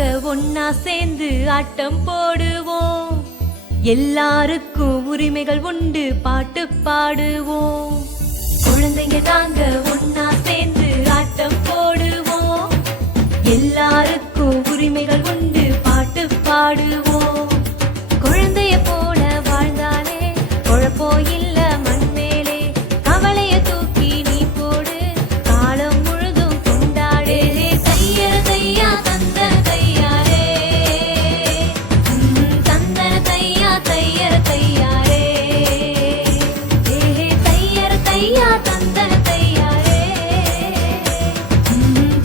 நாங்க ஒன்னா சேர்ந்து ஆட்டம் போடுவோம். எல்லாருக்கும் உரிமைகள் உண்டு, பாட்டு பாடுவோம். குழந்தைங்க நாங்க ஒன்னா சேர்ந்து ஆட்டம் போடுவோம். எல்லாருக்கும் உரிமைகள் உண்டு, பாட்டு பாடுவோம். குழந்தைய போல வாழ்ந்தாலே குழப்போ இல்ல மண் மேலே. கவலைய தூக்கி நீ போடு, காலம் முழுதும் கொண்டாடு. தையர தையா தந்தன தையாரே, தந்தன தையா தையர தையாரே. தையர தையா தந்தன தையாரே,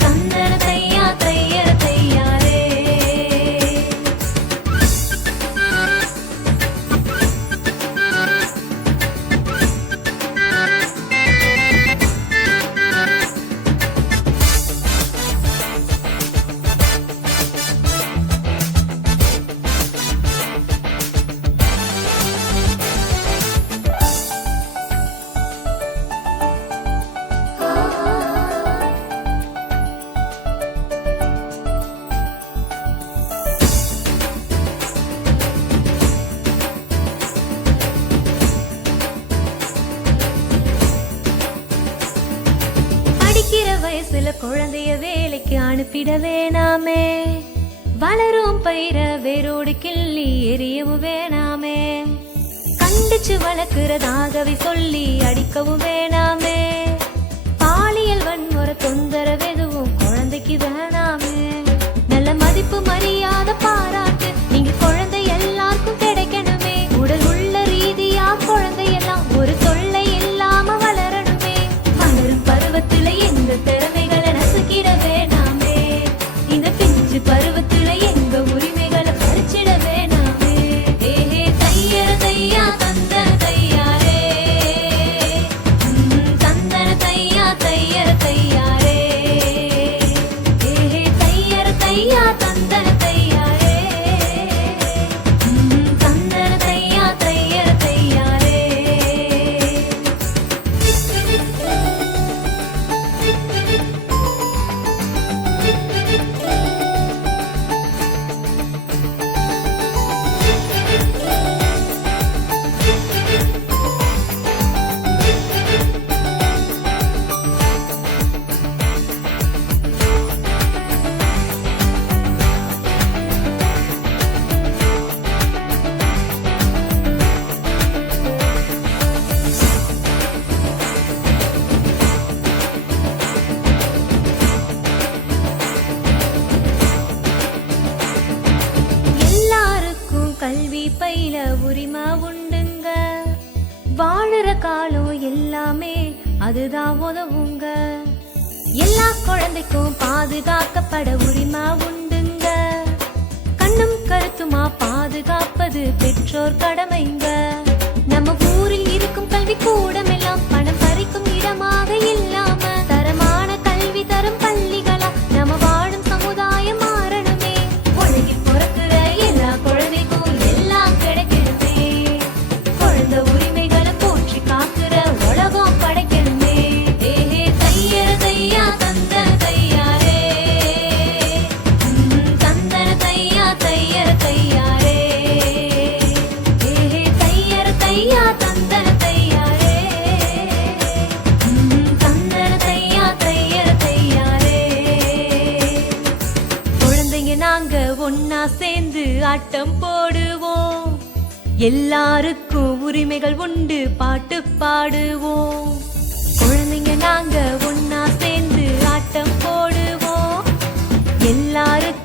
தந்தன தையா தையர தையாரே. படிக்கிற வயசுல குழந்தைய வேலைக்கு அனுப்பிட வேணாமே. வளரும் பயிர வேரோடு கிள்ளி எரியவும் வேணாமே. கண்டிச்சு வளர்க்கிறதாகவே சொல்லி அடிக்கவும் வேணாமே. பாலியல் வன்முறை தொந்தரவு எதுவும் குழந்தைக்கு வேணாமே. நல்ல மதிப்பு மரியாதை பாராட்டு நீங்க குழந்தை எல்லாருக்கும் கிடைக்கணுமே. உடல் உள்ள ரீதியா குழந்தையெல்லாம் ஒரு தொல்லை இல்லாம வளரணுமே. வளரும் பருவத்துல எந்த திறமைகளை நசுக்கிட வேணாமே. இந்த பிஞ்சு பருவத்துல எங்க உரிமைகளை பறிச்சிட வேணாமே. தையர தையா தந்தன தையாரே, தந்தன தையா தையர தையாரே. தையர தையா தந்தன தையாரே, தந்தன தையா தையர தையாரே. எல்லாருக்கும் கல்வி பயில உரிமை உண்டுங்க. வாழுற காலம் எல்லாமே அதுதான் உதவுங்க. எல்லா குழந்தைக்கும் பாதுகாக்கப்பட உரிமை உண்டுங்க. கண்ணும் கருத்துமா பாதுகாப்பது பெற்றோர் கடமைங்க. நம்ம ஊரில் இருக்கும் கல்வி கூடமெல்லாம் பணம் பறிக்கும் இடமாக இல்லாம தரமான கல்வி தரும் பள்ளிகளா நம்ம வாழும் சமுதாயம் மாறணுமே. உலகில் பிறக்கிற எல்லா குழந்தைக்கும் எல்லாம் கிடைக்கணுமே. குழந்தை உரிமைகளை போற்றி காக்கிற உலகம் படைக்கணுமே. தையர தையா தந்தன தையாரே, தந்தன தையா தையர தையாரே. தையர தையா தந்தன தையாரே, தந்தன தையா தையர தையாரே. குழந்தைங்க நாங்க ஒன்னா சேர்ந்து ஆட்டம் போடுவோம். எல்லாருக்கும் உரிமைகள் உண்டு, பாட்டு பாடுவோம். குழந்தைங்க நாங்க ஒன்னா சேர்ந்து ஆட்டம் போடுவோம். எல்லாருக்கும்